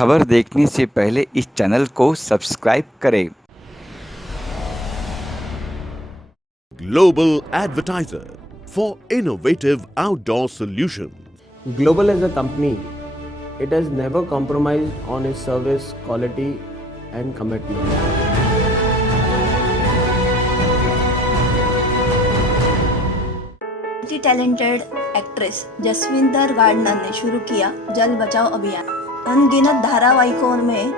खबर देखने से पहले इस चैनल को सब्सक्राइब करें। Global Advertiser for innovative outdoor solutions. Global as a company, it has never compromised on its service quality and commitment. Multi talented actress Jaswinder Gardner ने शुरू किया जल बचाओ अभियान। अनगिनत धारावाहिकों में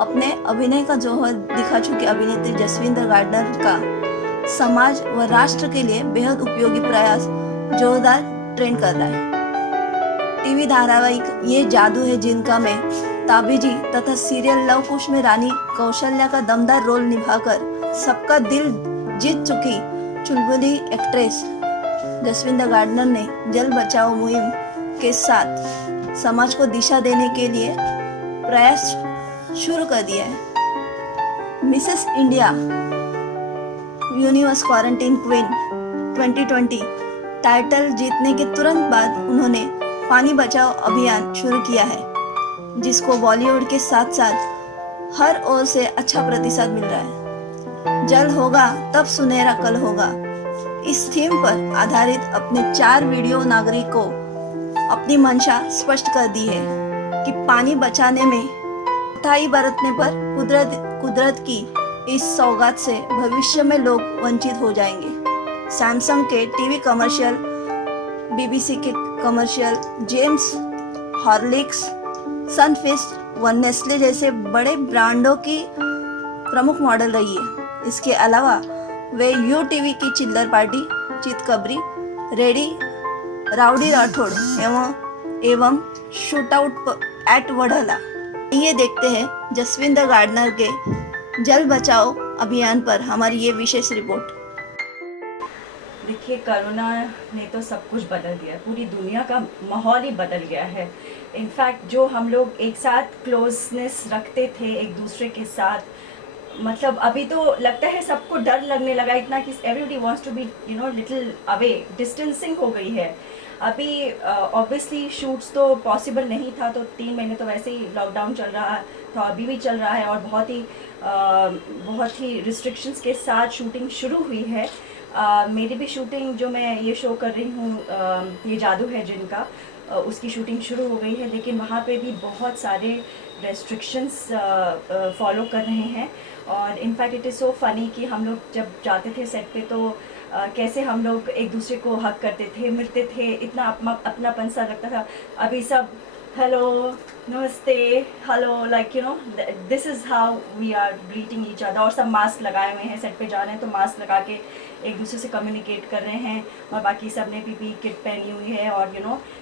अपने अभिनय का जौहर दिखा चुकी अभिनेत्री जसविंदर गार्डनर का समाज व राष्ट्र के लिए बेहद उपयोगी प्रयास जोरदार ट्रेंड कर रहा है। टीवी धारावाहिक ये जादू है जिनका में ताबीजी तथा सीरियल लव कुश में रानी कौशल्या का दमदार रोल निभाकर सबका दिल जीत चुकी चुलबुली एक्ट्रेस जसविंदर गार्डनर ने जल बचाओ मुहिम के साथ समाज को दिशा देने के लिए प्रयास शुरू कर दिया है। Mrs India universe quarantine queen 2020 title जीतने के तुरंत बाद उन्होंने पानी बचाओ अभियान शुरू किया है, जिसको बॉलीवुड के साथ साथ हर ओर से अच्छा प्रतिसाद मिल रहा है। जल होगा तब सुनहरा कल होगा, इस थीम पर आधारित अपने 4 वीडियो नागरिक को अपनी मंशा स्पष्ट कर दी है कि पानी बचाने में कोताही बरतने पर कुदरत की इस सौगात से भविष्य में लोग वंचित हो जाएंगे। सैमसंग के टीवी कमर्शियल, बीबीसी के कमर्शियल, जेम्स, हॉर्लिक्स, सनफिस्ट व नेस्ले जैसे बड़े ब्रांडों की प्रमुख मॉडल रही है। इसके अलावा वे यू टीवी की चिल्लर पार्टी, चितकबरी, रेडी, राउडी राठौड़ एवं शूट आउट एट वढ़ला। ये देखते हैं जसविंदर गार्डनर के जल बचाओ अभियान पर हमारी ये विशेष रिपोर्ट। देखिए, कोरोना ने तो सब कुछ बदल दिया, पूरी दुनिया का माहौल ही बदल गया है। इनफैक्ट जो हम लोग एक साथ क्लोजनेस रखते थे एक दूसरे के साथ, मतलब अभी तो लगता है सबको डर लगने लगा इतना कि everybody wants to be little away, distancing हो गई है। अभी ऑब्वियसली शूट्स तो पॉसिबल नहीं था, तो 3 महीने तो वैसे ही लॉकडाउन चल रहा था, अभी भी चल रहा है और बहुत ही रिस्ट्रिक्शंस के साथ शूटिंग शुरू हुई है। मेरी भी शूटिंग, जो मैं ये शो कर रही हूँ, ये जादू है जिनका, उसकी शूटिंग शुरू हो गई है, लेकिन वहाँ पे भी बहुत सारे रेस्ट्रिक्शंस फॉलो कर रहे हैं। और in fact it is so funny कि हम लोग जब जाते थे सेट पे तो कैसे हम लोग एक दूसरे को हक करते थे, मिलते थे, इतना अपनापन सा लगता था। अभी सब हेलो, नमस्ते, hello, like this is how we are greeting each other. और सब मास्क लगाए हुए हैं, सेट पे जा रहे हैं तो मास्क लगा के एक दूसरे से कम्युनिकेट कर रहे हैं, और बाकी सब ने पीपी किट पहनी हुई है। और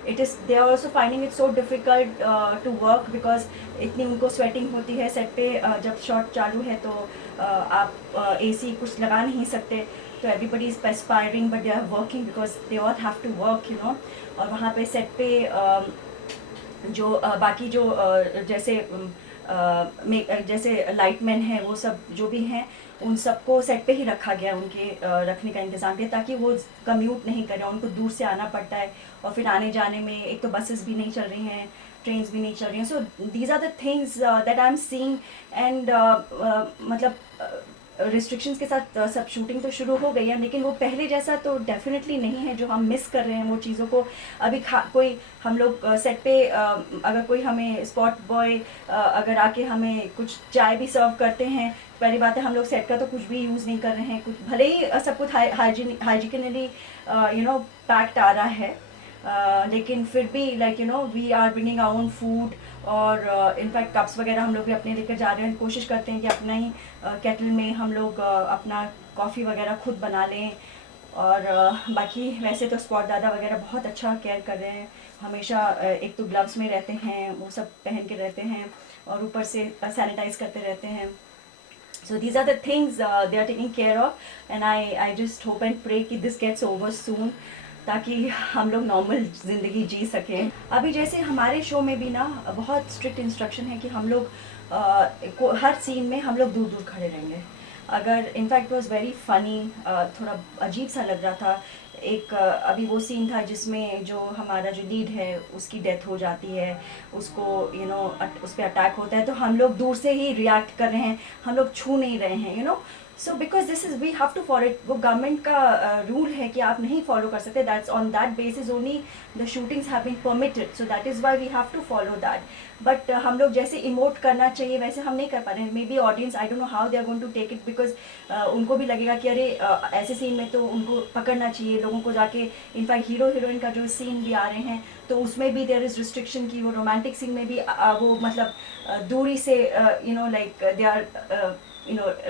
it is they are also finding it so difficult to work because इतनी उनको स्वेटिंग होती है सेट पे। जब शॉट चालू है तो आप AC कुछ लगा नहीं सकते, तो everybody is perspiring but they are working because they all have to work. और वहाँ पे सेट पे जो बाकी जो जैसे लाइटमैन हैं, वो सब जो भी हैं, उन सबको सेट पे ही रखा गया, उनके रखने का इंतज़ाम किया ताकि वो कम्यूट नहीं करें। उनको दूर से आना पड़ता है और फिर आने जाने में एक तो बसेस भी नहीं चल रही हैं, ट्रेन्स भी नहीं चल रही हैं। So these are the things that I am seeing and मतलब रिस्ट्रिक्शंस के साथ सब शूटिंग तो शुरू हो गई है, लेकिन वो पहले जैसा तो डेफिनेटली नहीं है। जो हम मिस कर रहे हैं वो चीज़ों को अभी कोई हम लोग सेट पे अगर कोई हमें स्पॉट बॉय अगर आके हमें कुछ चाय भी सर्व करते हैं, पहली बात है हम लोग सेट का तो कुछ भी यूज़ नहीं कर रहे हैं, कुछ भले ही सब कुछ हाइजीनिकली पैक्ड आ रहा है, लेकिन फिर भी we are bringing our own food. और इनफैक्ट कप्स वगैरह हम लोग भी अपने लेकर जा रहे हैं, कोशिश करते हैं कि अपना ही केटल में हम लोग अपना कॉफ़ी वगैरह खुद बना लें। और बाकी वैसे तो स्पॉट दादा वगैरह बहुत अच्छा केयर कर रहे हैं, हमेशा एक तो ग्लव्स में रहते हैं, वो सब पहन के रहते हैं, और ऊपर से सैनिटाइज करते रहते हैं। So these are the things they are taking care of, and I just hope and pray कि this gets over soon, ताकि हम लोग नॉर्मल ज़िंदगी जी सकें। अभी जैसे हमारे शो में भी ना बहुत स्ट्रिक्ट इंस्ट्रक्शन है कि हम लोग हर सीन में हम लोग दूर दूर खड़े रहेंगे। अगर इनफैक्ट वॉज वेरी फ़नी, थोड़ा अजीब सा लग रहा था एक अभी वो सीन था जिसमें जो हमारा जो लीड है उसकी डेथ हो जाती है, उसको उस पर अटैक होता है, तो हम लोग दूर से ही रिएक्ट कर रहे हैं, हम लोग छू नहीं रहे हैं, so because this is we have to follow it. वो गवर्नमेंट का रूल है कि आप नहीं फॉलो कर सकते, that's on that basis only the shootings have been permitted, so that is why we have to follow that. But हम लोग जैसे इमोट करना चाहिए वैसे हम नहीं कर पा रहे हैं। Maybe audience, I don't know how they are going to take it, because उनको भी लगेगा कि अरे ऐसे सीन में तो उनको पकड़ना चाहिए लोगों को जाके। इनफैक्ट हीरो हीरोइन का जो सीन भी आ रहे हैं तो उसमें भी देयर इज़ रिस्ट्रिक्शन की वो रोमांटिक सीन में भी वो मतलब दूरी से लाइक दे आर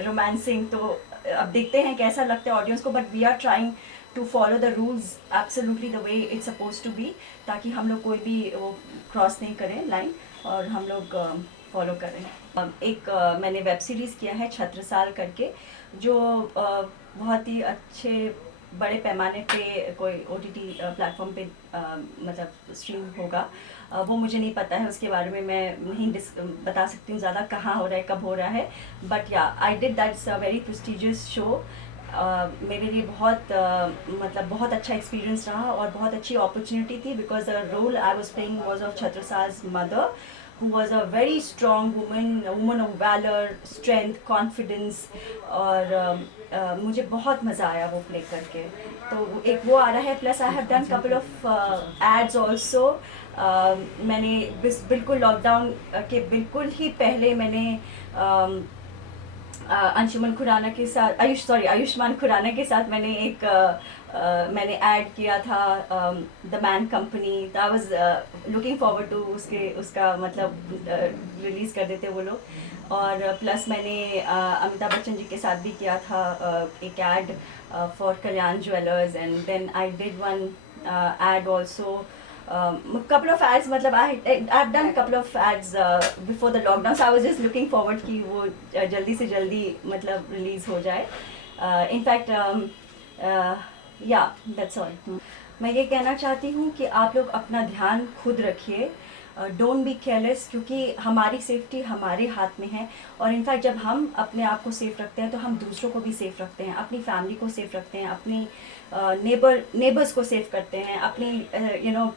रोमांसिंग। तो अब देखते हैं कैसा लगता है ऑडियंस को, but we are trying to follow the rules absolutely the way it's suppose to be, ताकि हम लोग कोई भी वो क्रॉस नहीं करें लाइन और हम लोग फॉलो करें। एक मैंने वेब सीरीज़ किया है छत्रसाल करके, जो बहुत ही अच्छे बड़े पैमाने पे कोई OTT प्लेटफॉर्म पे मतलब स्ट्रीम होगा। वो मुझे नहीं पता है, उसके बारे में मैं नहीं बता सकती हूँ ज़्यादा कहाँ हो रहा है कब हो रहा है, बट या I did that's a very prestigious show. मेरे लिए बहुत मतलब बहुत अच्छा एक्सपीरियंस रहा और बहुत अच्छी अपॉर्चुनिटी थी, because the role I was playing was of छत्रसाल's mother, who was a very strong woman, a woman of valor, strength, confidence, और मुझे बहुत मज़ा आया वो प्ले करके। तो एक वो आ रहा है, plus I have done couple of ads also. मैंने बिल्कुल लॉकडाउन के बिल्कुल ही पहले मैंने अंशुमन खुराना के साथ आयुष्मान खुराना के साथ मैंने एक मैंने ऐड किया था the man company. I was looking forward to उसका मतलब रिलीज़ कर देते वो लोग। और प्लस मैंने अमिताभ बच्चन जी के साथ भी किया था एक ad for Kalyan Jewellers, and then I did one ad also, couple of ads, मतलब I've done couple of ads before the lockdown, so I was just looking forward कि वो जल्दी से जल्दी मतलब रिलीज़ हो जाए। in fact yeah, that's all। मैं ये कहना चाहती हूँ कि आप लोग अपना ध्यान खुद रखिए, डोंट बी केयरलेस, क्योंकि हमारी सेफ्टी हमारे हाथ में है। और इनफैक्ट जब हम अपने आप को सेफ रखते हैं तो हम दूसरों को भी सेफ रखते हैं, अपनी फैमिली को सेफ रखते हैं, अपनी नेबर्स को सेव करते हैं, अपनी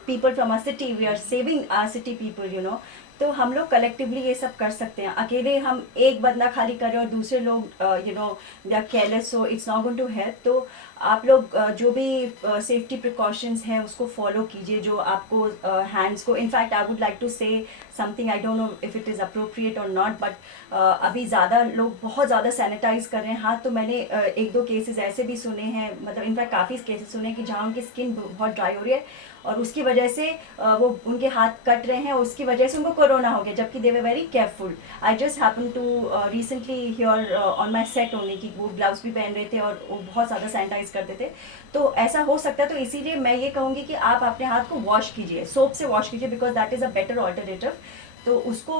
people from a city, we are saving our city people. तो हम लोग कलेक्टिवली ये सब कर सकते हैं। अकेले हम एक बंदा खाली करें और दूसरे लोग they are careless, so it's not going to help. तो आप लोग जो भी सेफ्टी प्रिकॉशंस हैं उसको फॉलो कीजिए, जो आपको हैंड्स को, in fact I would like to say something, I don't know if it is appropriate और नॉट, बट अभी ज़्यादा लोग बहुत ज़्यादा सैनिटाइज कर रहे हैं हाथ। तो मैंने एक दो केसेस ऐसे भी सुने हैं, मतलब इनफैक्ट काफ़ी केसेस सुने हैं कि जहाँ उनकी स्किन बहुत ड्राई हो रही है और उसकी वजह से वो उनके हाथ कट रहे हैं, उसकी वजह से उनको कोरोना हो गया, जबकि they were very careful. I just happen to recently here on my set होने की, वो ग्लव्स भी पहन रहे थे और वो बहुत ज़्यादा सैनिटाइज करते थे। तो ऐसा हो सकता है, तो इसीलिए मैं ये कहूँगी कि आप अपने हाथ को वॉश कीजिए, सोप से वॉश कीजिए, because that is a better alternative. तो उसको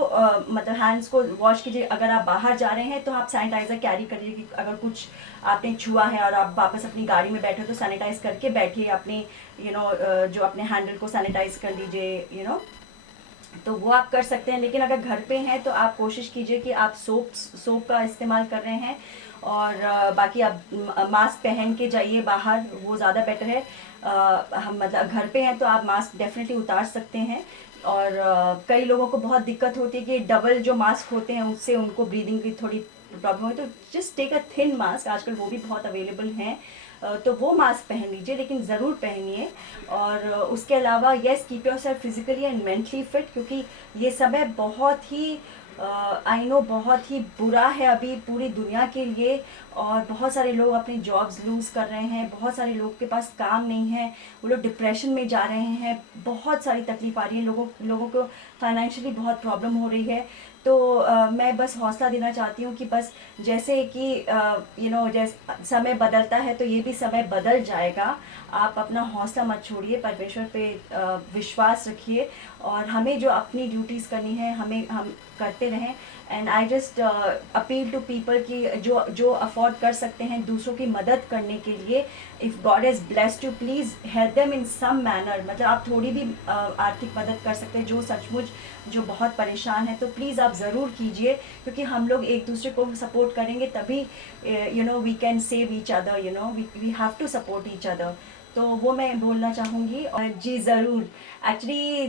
मतलब हैंड्स को वॉश कीजिए। अगर आप बाहर जा रहे हैं तो आप सैनिटाइज़र कैरी करिए, कि अगर कुछ आपने छुआ है और आप वापस अपनी गाड़ी में बैठे तो सैनिटाइज करके बैठिए, अपने जो अपने हैंडल को सैनिटाइज कर लीजिए, तो वो आप कर सकते हैं। लेकिन अगर घर पे हैं तो आप कोशिश कीजिए कि आप सोप का इस्तेमाल कर रहे हैं, और बाकी आप मास्क पहन के जाइए बाहर, वो ज़्यादा बेटर है। हम मतलब घर पे हैं तो आप मास्क डेफिनेटली उतार सकते हैं। और कई लोगों को बहुत दिक्कत होती है कि डबल जो मास्क होते हैं उससे उनको ब्रीदिंग की थोड़ी प्रॉब्लम होती है, तो just take a thin mask, आजकल वो भी बहुत अवेलेबल हैं, तो वो मास्क पहन लीजिए, लेकिन ज़रूर पहनिए। और उसके अलावा yes, keep your self physically and mentally fit, क्योंकि ये समय बहुत ही आई नो बहुत ही बुरा है अभी पूरी दुनिया के लिए, और बहुत सारे लोग अपनी जॉब्स लूज़ कर रहे हैं, बहुत सारे लोग के पास काम नहीं है, वो लोग डिप्रेशन में जा रहे हैं, बहुत सारी तकलीफ आ रही है, लोगों को फाइनेंशियली बहुत प्रॉब्लम हो रही है। तो मैं बस हौसला देना चाहती हूँ कि बस जैसे कि जैसे समय बदलता है तो ये भी समय बदल जाएगा। आप अपना हौसला मत छोड़िए, परमेश्वर पे विश्वास रखिए, और हमें जो अपनी ड्यूटीज़ करनी है हम करते रहें। And I just appeal to people कि जो अफोर्ड कर सकते हैं दूसरों की मदद करने के लिए, if God has blessed you, please help them in some manner. मतलब आप थोड़ी भी आर्थिक मदद कर सकते हैं, जो सचमुच जो बहुत परेशान है, तो प्लीज़ आप ज़रूर कीजिए, क्योंकि हम लोग एक दूसरे को सपोर्ट करेंगे तभी we can save each other, we have to support each other. तो वो मैं बोलना चाहूँगी। और जी ज़रूर, actually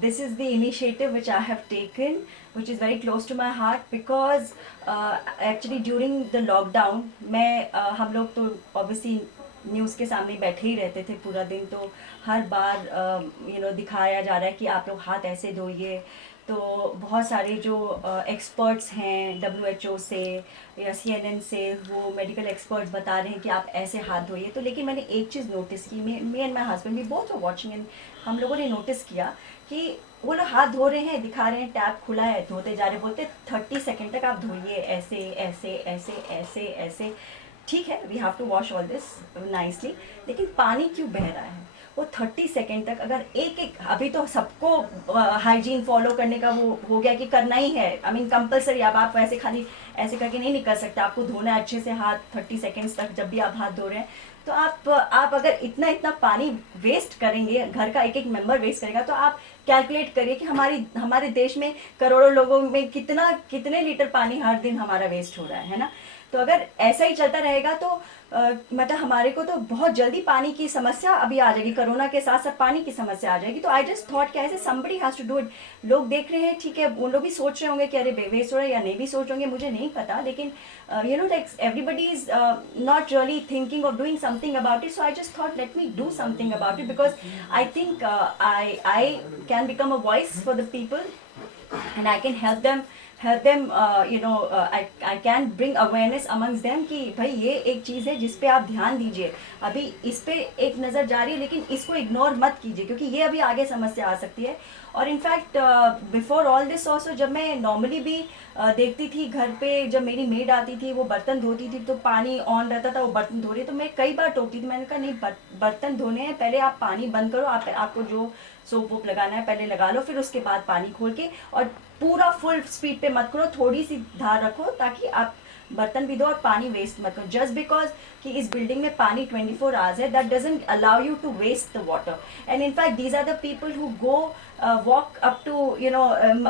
this is the initiative which I have taken which is very close to my heart, because actually during the lockdown मैं हम लोग तो ऑब्वियसली न्यूज़ के सामने बैठे ही रहते थे पूरा दिन, तो हर बार दिखाया जा रहा है कि आप लोग हाथ ऐसे धोइए। तो बहुत सारे जो एक्सपर्ट्स हैं WHO से या CNN से, वो मेडिकल एक्सपर्ट्स बता रहे हैं कि आप ऐसे हाथ धोइए। तो लेकिन मैंने एक चीज़ नोटिस की, मी एंड माई हस्बैंड भी बोथ वर वॉचिंग, एंड हम लोगों ने नोटिस किया कि वो लोग हाथ धो रहे हैं, दिखा रहे हैं टैप खुला है, धोते जा रहे, बोलते 30 सेकेंड तक आप धोइए ऐसे ऐसे ऐसे ऐसे ऐसे। ठीक है, we have to wash all this nicely, लेकिन पानी क्यों बह रहा है? वो 30 सेकेंड तक अगर एक अभी तो सबको हाइजीन फॉलो करने का वो हो गया कि करना ही है, आई मीन कंपलसरी। अब आप वैसे खाली ऐसे करके नहीं निकल सकते, आपको धोना है अच्छे से हाथ 30 सेकेंड्स तक जब भी आप हाथ धो रहे हैं। तो आप अगर इतना पानी वेस्ट करेंगे, घर का एक एक मेंबर वेस्ट करेगा, तो आप कैलकुलेट करिए कि हमारे देश में करोड़ों लोगों में कितने लीटर पानी हर दिन हमारा वेस्ट हो रहा है ना। तो अगर ऐसा ही चलता रहेगा तो मतलब हमारे को तो बहुत जल्दी पानी की समस्या अभी आ जाएगी, कोरोना के साथ साथ पानी की समस्या आ जाएगी। तो आई जस्ट थॉट कि ऐसे somebody has to do it. लोग देख रहे हैं, ठीक है, उन लोग भी सोच रहे होंगे कि अरे वेस्ट हो रहा है, या नहीं भी सोच होंगे, मुझे नहीं पता, लेकिन like everybody is not really thinking of doing something about it. So I just thought let me do something about it, because I think I can become a voice for the people and I can help them I can bring awareness amongst them कि भाई ये एक चीज़ है जिस पे आप ध्यान दीजिए। अभी इस पे एक नज़र जा रही है, लेकिन इसको इग्नोर मत कीजिए, क्योंकि ये अभी आगे समस्या आ सकती है। और in fact before all this also, जब मैं नॉर्मली भी देखती थी घर पे, जब मेरी मेड आती थी वो बर्तन धोती थी तो पानी ऑन रहता था, वो बर्तन धो रही, तो मैं कई बार टोकती थी। मैंने कहा नहीं, बर्तन धोने हैं, पहले आप पानी बंद करो, आपको जो सोप वोप लगाना है पहले लगा लो, फिर उसके बाद पानी खोल के, और पूरा फुल स्पीड पे मत करो, थोड़ी सी धार रखो ताकि आप बर्तन भी दो और पानी वेस्ट मत करो। जस्ट बिकॉज कि इस बिल्डिंग में पानी 24 आवर्स है, that doesn't allow you to waste the water. And in fact these are the people who go walk up to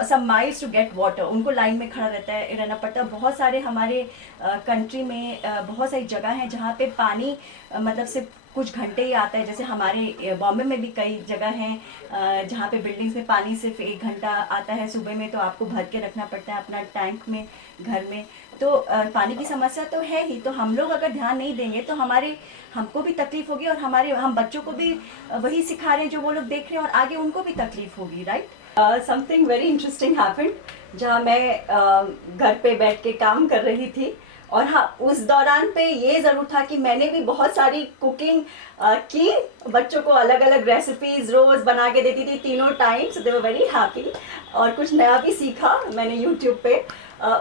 some miles to get water. उनको लाइन में खड़ा रहना पड़ता है। बहुत सारे हमारे कंट्री में बहुत सारी जगह हैं जहाँ पे पानी मतलब सिर्फ कुछ घंटे ही आता है। जैसे हमारे बॉम्बे में भी कई जगह हैं जहाँ पे बिल्डिंग्स में पानी सिर्फ 1 घंटा आता है सुबह में, तो आपको भर के रखना पड़ता है अपना टैंक में घर में। तो पानी की समस्या तो है ही। तो हम लोग अगर ध्यान नहीं देंगे तो हमको भी तकलीफ होगी, और हम बच्चों को भी वही सिखा रहे हैं जो वो लोग देख रहे हैं, और आगे उनको भी तकलीफ होगी, right. Something very interesting happened जहाँ मैं घर पे बैठ के काम कर रही थी। और हाँ, उस दौरान पे ये ज़रूर था कि मैंने भी बहुत सारी कुकिंग की, बच्चों को अलग अलग रेसिपीज़ रोज़ बना के देती थी, तीनों times. They were very happy, और कुछ नया भी सीखा मैंने यूट्यूब पे।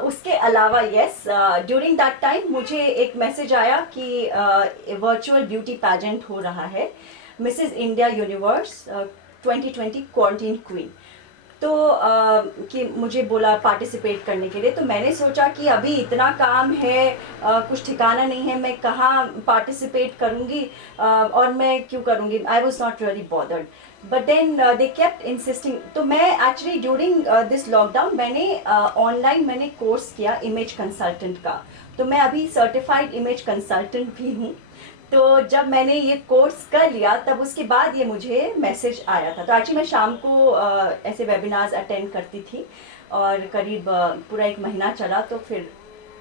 उसके अलावा यस, ड्यूरिंग दैट टाइम मुझे एक मैसेज आया कि वर्चुअल ब्यूटी पैजेंट हो रहा है, Mrs India universe 2020 quarantine queen. तो कि मुझे बोला पार्टिसिपेट करने के लिए। तो मैंने सोचा कि अभी इतना काम है, कुछ ठिकाना नहीं है, मैं कहाँ पार्टिसिपेट करूँगी और मैं क्यों करूँगी। I was not really bothered, but then they kept insisting. तो मैं एक्चुअली ड्यूरिंग दिस लॉकडाउन मैंने ऑनलाइन मैंने कोर्स किया इमेज कंसल्टेंट का। तो मैं अभी सर्टिफाइड इमेज कंसल्टेंट भी हूँ। तो जब मैंने ये कोर्स कर लिया तब उसके बाद ये मुझे मैसेज आया था। तो एक्चुअली मैं शाम को ऐसे वेबिनार्स अटेंड करती थी, और करीब पूरा 1 महीना चला। तो फिर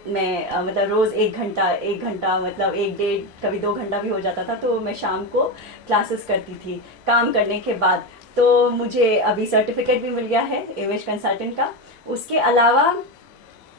मैं मतलब रोज़ 1 घंटा मतलब 1-1.5 कभी 2 घंटा भी हो जाता था। तो मैं शाम को क्लासेस करती थी काम करने के बाद। तो मुझे अभी सर्टिफिकेट भी मिल गया है इमेज कंसल्टेंट का। उसके अलावा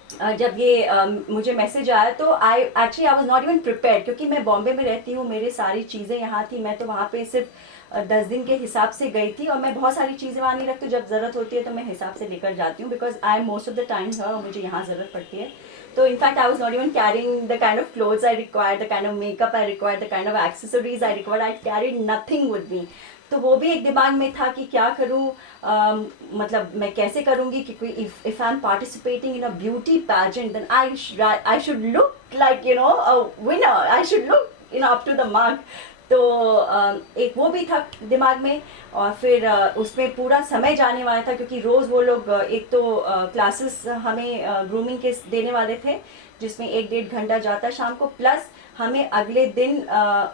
जब ये मुझे मैसेज आया तो I was not even prepared, क्योंकि मैं बॉम्बे में रहती हूँ, मेरी सारी चीज़ें यहाँ थी। मैं तो वहाँ पे सिर्फ 10 दिन के हिसाब से गई थी, और मैं बहुत सारी चीज़ें वहाँ नहीं रखती। जब ज़रूरत होती है तो मैं हिसाब से लेकर जाती हूँ, because I am most of the time है और मुझे यहाँ ज़रूरत पड़ती है। तो in fact I was not even carrying the kind of clothes I require, the kind of makeup I require, the kind of accessories I require. I carried nothing with me. तो वो भी एक दिमाग में था कि क्या करूं, मतलब मैं कैसे करूंगी, क्योंकि if I am participating in a beauty pageant then I should look like a winner, I should look up to the mark. तो एक वो भी था दिमाग में, और फिर उसमें पूरा समय जाने वाला था, क्योंकि रोज़ वो लोग एक तो क्लासेस हमें ग्रूमिंग के देने वाले थे, जिसमें 1-1.5 घंटा जाता शाम को, प्लस हमें अगले दिन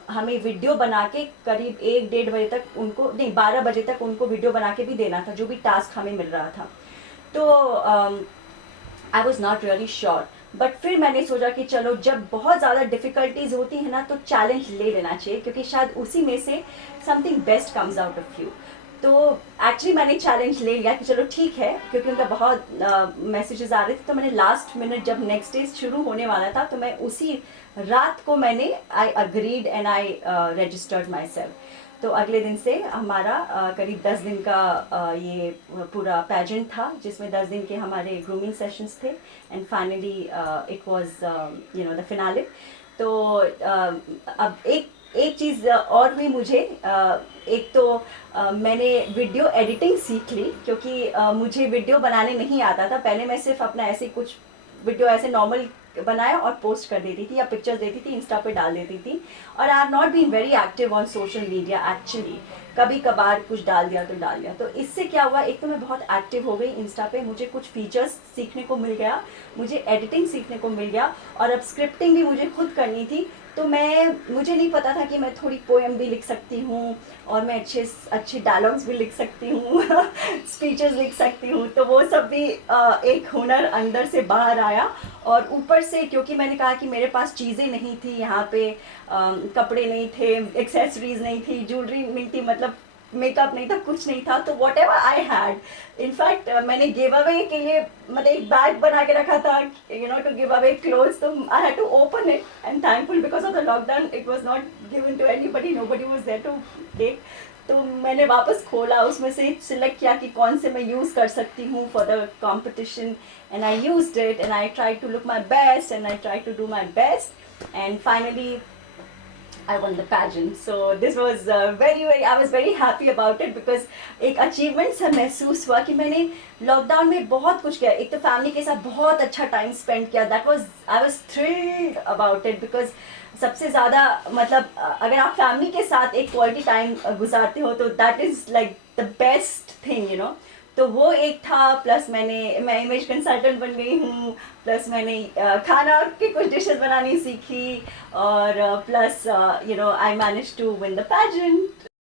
हमें वीडियो बना के करीब 1-1:30 बजे तक उनको, नहीं 12 बजे तक उनको वीडियो बना के भी देना था, जो भी टास्क हमें मिल रहा था। तो आई was not really sure, but फिर मैंने सोचा कि चलो, जब बहुत ज़्यादा डिफ़िकल्टीज होती है ना, तो चैलेंज ले लेना चाहिए, क्योंकि शायद उसी में से something best comes out of you. तो एक्चुअली मैंने चैलेंज ले लिया कि चलो ठीक है, क्योंकि उनका बहुत मैसेजेस आ रहे थे, तो मैंने लास्ट मिनट जब नेक्स्ट डे शुरू होने वाला था, तो मैं उसी रात को मैंने आई agreed and I registered my self. तो अगले दिन से हमारा करीब 10 दिन का ये पूरा पैजेंट था, जिसमें 10 दिन के हमारे ग्रूमिंग सेशंस थे, and finally it was the finale. तो अब एक चीज़ और हुई मुझे, एक तो मैंने वीडियो एडिटिंग सीख ली, क्योंकि मुझे वीडियो बनाने नहीं आता था। पहले मैं सिर्फ अपना ऐसे कुछ वीडियो ऐसे नॉर्मल बनाया और पोस्ट कर देती थी, या पिक्चर्स देती थी, इंस्टा पे डाल देती थी, और I have not been very active on social media actually. कभी कभार कुछ डाल दिया तो डाल दिया। तो इससे क्या हुआ, एक तो मैं बहुत एक्टिव हो गई इंस्टा पे, मुझे कुछ फीचर्स सीखने को मिल गया, मुझे एडिटिंग सीखने को मिल गया, और अब स्क्रिप्टिंग भी मुझे खुद करनी थी। तो मुझे नहीं पता था कि मैं थोड़ी पोएम भी लिख सकती हूँ, और मैं अच्छे डायलॉग्स भी लिख सकती हूँ स्पीचेस लिख सकती हूँ। तो वो सब भी एक हुनर अंदर से बाहर आया। और ऊपर से क्योंकि मैंने कहा कि मेरे पास चीज़ें नहीं थी यहाँ पे, कपड़े नहीं थे, एक्सेसरीज नहीं थी, ज्वेलरी नहीं थी, मतलब मेकअप नहीं था, कुछ नहीं था, तो what ever I had, in fact मैंने गिव अवे के लिए मतलब एक बैग बना के रखा था, टू गिव अवे क्लोथ्स। तो I had to open it, and thankful because of the lockdown it was not given to anybody, nobody was there to take. तो मैंने वापस खोला, उसमें से सिलेक्ट किया कि कौन से मैं यूज़ कर सकती हूँ for the competition, and I used it, and I try to look my best, and I try to do my best, and finally I won the pageant. So this was I was very happy about it, because एक achievement सा महसूस हुआ कि मैंने lockdown में बहुत कुछ किया। एक तो फैमिली के साथ बहुत अच्छा टाइम स्पेंड किया, I was thrilled about it, because सबसे ज़्यादा मतलब अगर आप फैमिली के साथ एक क्वालिटी टाइम गुजारते हो, तो that is like the best thing, तो वो एक था। प्लस मैं इमेज कंसल्टेंट बन गई हूँ, प्लस मैंने खाना की कुछ डिशेस बनानी सीखी, और plus I manage to win the pageant.